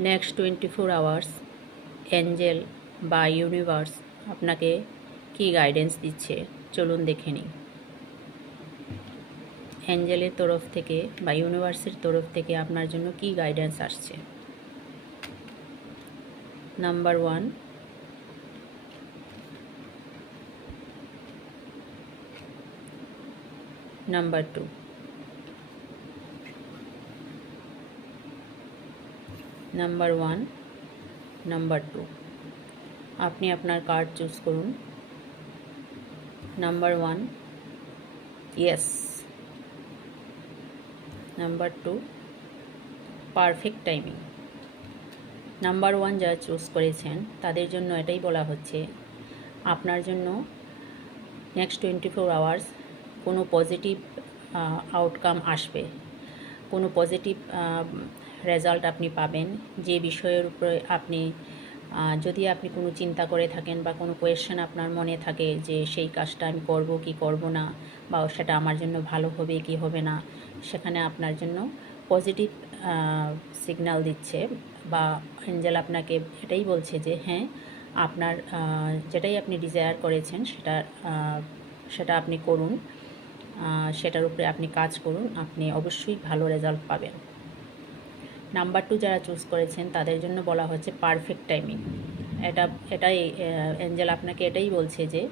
Next 24 hours Angel বা universe আপনাকে কি গাইডেন্স দিচ্ছে চলুন দেখে নিই। এঞ্জেলের তরফ থেকে বা ইউনিভার্সের তরফ থেকে আপনার জন্য কি গাইডেন্স আসছে। Number 1, number 2, number 1, number 2। আপনি আপনার কার্ড চুজ করুন। Number 1, yes. Number 2, perfect timing. Number 1 যারা চুজ করেছেন তাদের জন্য এটাই বলা হচ্ছে আপনার জন্য নেক্সট 24 আওয়ার্স কোনো পজিটিভ আউটকাম আসবে, কোনো পজিটিভ রেজাল্ট আপনি পাবেন। যে বিষয়ের উপরে আপনি যদি আপনি কোনো চিন্তা করে থাকেন বা কোনো কোয়েশ্চেন আপনার মনে থাকে যে সেই কাজটা আমি করব কি করব না, বা সেটা আমার জন্য ভালো হবে কি হবে না, সেখানে আপনার জন্য পজিটিভ সিগন্যাল দিচ্ছে বা এঞ্জেল আপনাকে এটাই বলছে যে হ্যাঁ, আপনার যেটাই আপনি ডিজায়ার করেছেন সেটা আপনি করুন, সেটার উপরে আপনি কাজ করুন, আপনি অবশ্যই ভালো রেজাল্ট পাবেন। নাম্বার 2 যারা চুজ করেছেন তাদের জন্য বলা হচ্ছে পারফেক্ট টাইমিং। এটাই এঞ্জেল আপনাকে এটাই বলছে যে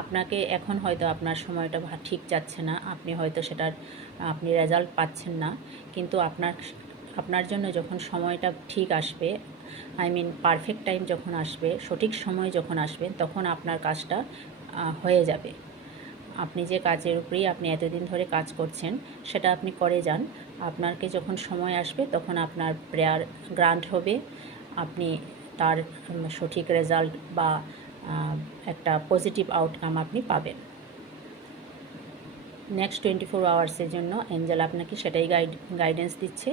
আপনাকে এখন হয়তো আপনার সময়টা ঠিক যাচ্ছে না, আপনি হয়তো আপনি রেজাল্ট পাচ্ছেন না, কিন্তু আপনার জন্য যখন সময়টা ঠিক আসবে, পারফেক্ট টাইম যখন আসবে, সঠিক সময় যখন আসবে, তখন আপনার কাজটা হয়ে যাবে। আপনি যে কাজের উপরেই আপনি এতদিন ধরে কাজ করছেন সেটা আপনি করে যান। আপনাকে যখন সময় আসবে তখন আপনার প্রেয়ার গ্রান্ট হবে, আপনি তার সঠিক রেজাল্ট বা একটা পজিটিভ আউটকাম আপনি পাবেন। নেক্সট 24 আওয়ার্সের জন্য এঞ্জেল আপনাকে সেটাই গাইডেন্স দিচ্ছে।